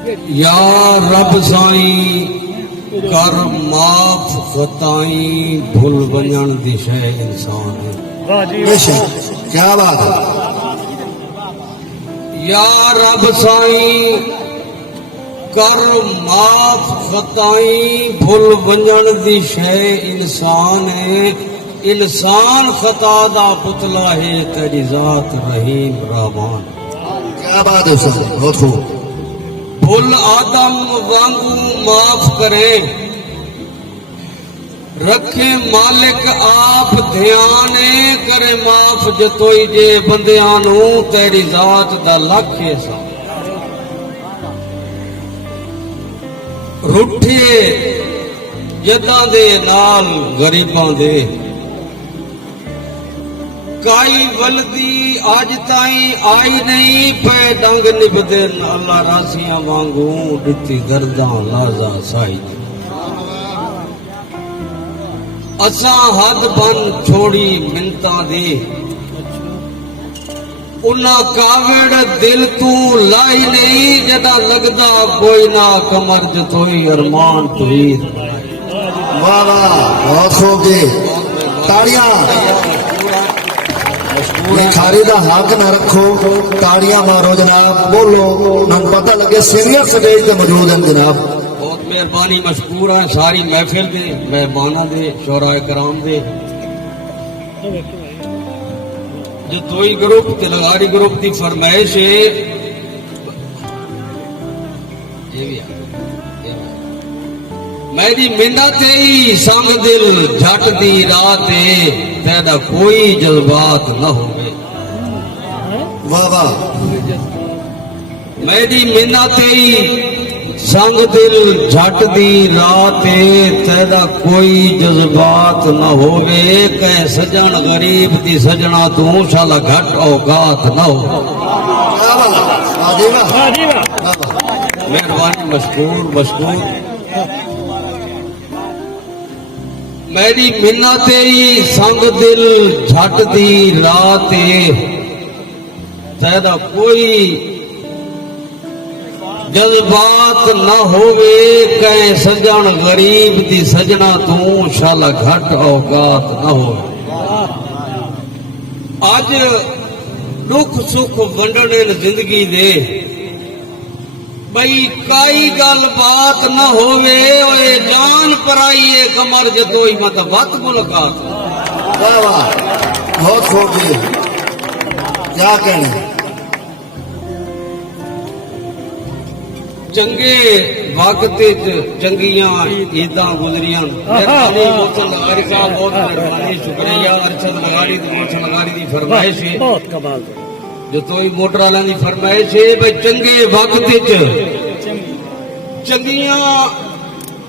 या रब साईं कर माफ खताई भूल वञण दी शइ इंसान है। क्या बात है। या रब साईं कर माफ खताई भूल वञण दी शइ इंसान है। इंसान खता दा पुतला है तेरी जात रहीम रहमान। क्या बात है सर, बहुत खूब। भूल आदम वांगू माफ करे रखे मालिक आप ध्यान करे माफ जतोई जे बंदियां नू तेरी जात दा लख एहसान। रुठे जदां दे नाल गरीबां दे काई वलदी आज ताई आई नहीं पे डंग निभदे अल्लाह रासियां वांगू दिती गर्दा लाजा साई। असा हद बन छोड़ी मिनता दे उन्ना कावड़ दिल तू लाई नहीं जदा लगदा कोई ना कमर जतोई अरमान तुरीद। वाह वाह, बहुत खूब जी, ताड़ियां। भिखारी दा हक न रखो, ताड़ियां मारो जनाब, बोलो हम पता लगे सीनियर स्टेज पे मौजूद हैं जनाब। बहुत मेहरबानी, मशकूर है सारी महफिल दे मेहमाना दे शोराए कराम दे। जो दोई ग्रुप ते लगारी ग्रुप की फरमाइश है मेरी मिन्नत ही संग दिल झट दी रात तेरा कोई जज्बात न होवे। वाह वाह। मेरी मिन्नत ही संग दिल झट दी रात तेरा कोई जज्बात न होवे। कह सजन गरीब दी सजना तू शाला घट औकात न हो। मेहरबानी, मशकूर मशकूर। मेरी मिन्नत ही संग दिल झट दी रात तेरा कोई जज्बात न होवे। कह सजन गरीब दी सजना तू शाला घट औकात न होवे। अज दुख सुख वंडने जिंदगी दे बई काई गल बात न होवे। ओए जान पराइए कमर जतोई मत वत मुलाकात। वाह वाह, बहुत खूब जी, क्या कहने। चंगे वक्त चंगियां ईदा गुजरियां। मोहसन लगारी साहब बहुत मेहरबानी, शुक्रिया। अरशद लगारी मोहसन लगारी की फरमाइश है, बहुत कमाल जो तो मोटर वाले की फरमाइश है भाई चंगे वक्त चंगियां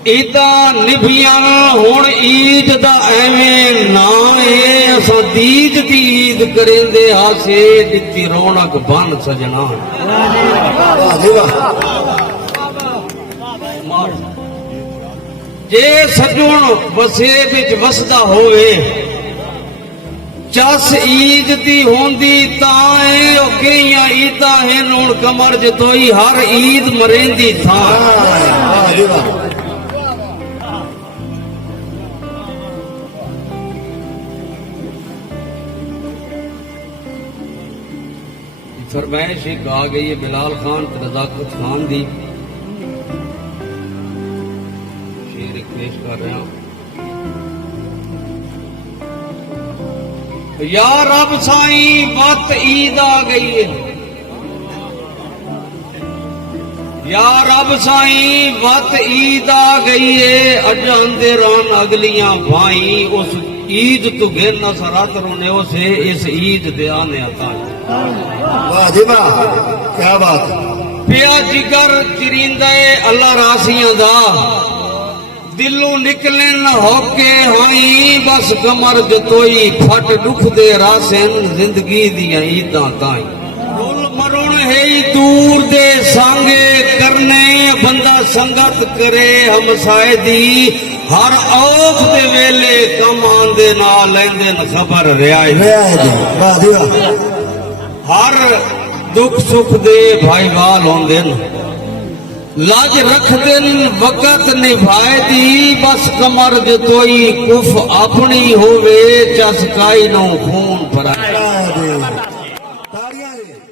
ईदा निभियां हुण ईद दा एवें ना है। असा दीज दी ईद करेंदे हासे दित्ती रौनक बन सजना। जे सजुण वसे विच वसदा होवे चस ईद दी होंदी ताए केइयां ईदा है हुण कमर जतोई हर ईद मरेंदी था। फरमाइश एक आ गई है बिलाल खान रजाकत खान दी, शेर एक पेश कर रहा हूं। या रब साईं वत ईद आ गई है। या रब साईं वत ईद आ गई है। अजान दे रान अगलियां भाई उस ईद तू गिर न सरात रोने उसे इस ईद दे आने आता। वाह जी वाह, क्या बात। पिया जिगर चिरिंदा अल्लाह रासियां दा दिलों निकले न होके हाई बस कमर जतोई फट दुख दे रासन जिंदगी दिया ईदा ताई। रुल मरुण है दूर दे सांगे करने बंदा संगत करे हमसाए दी। हर औख दे वेले कम आंदे ना लेंदे न खबर रियाई। हर दुख सुख दे भाईवाल होंदे न लाज रख दिन वक़्त निभाए दी बस कमर जतोई कुफ अपनी होवे चसकाई नो खून भराए ਤਾੜੀਆਂ ਦੇ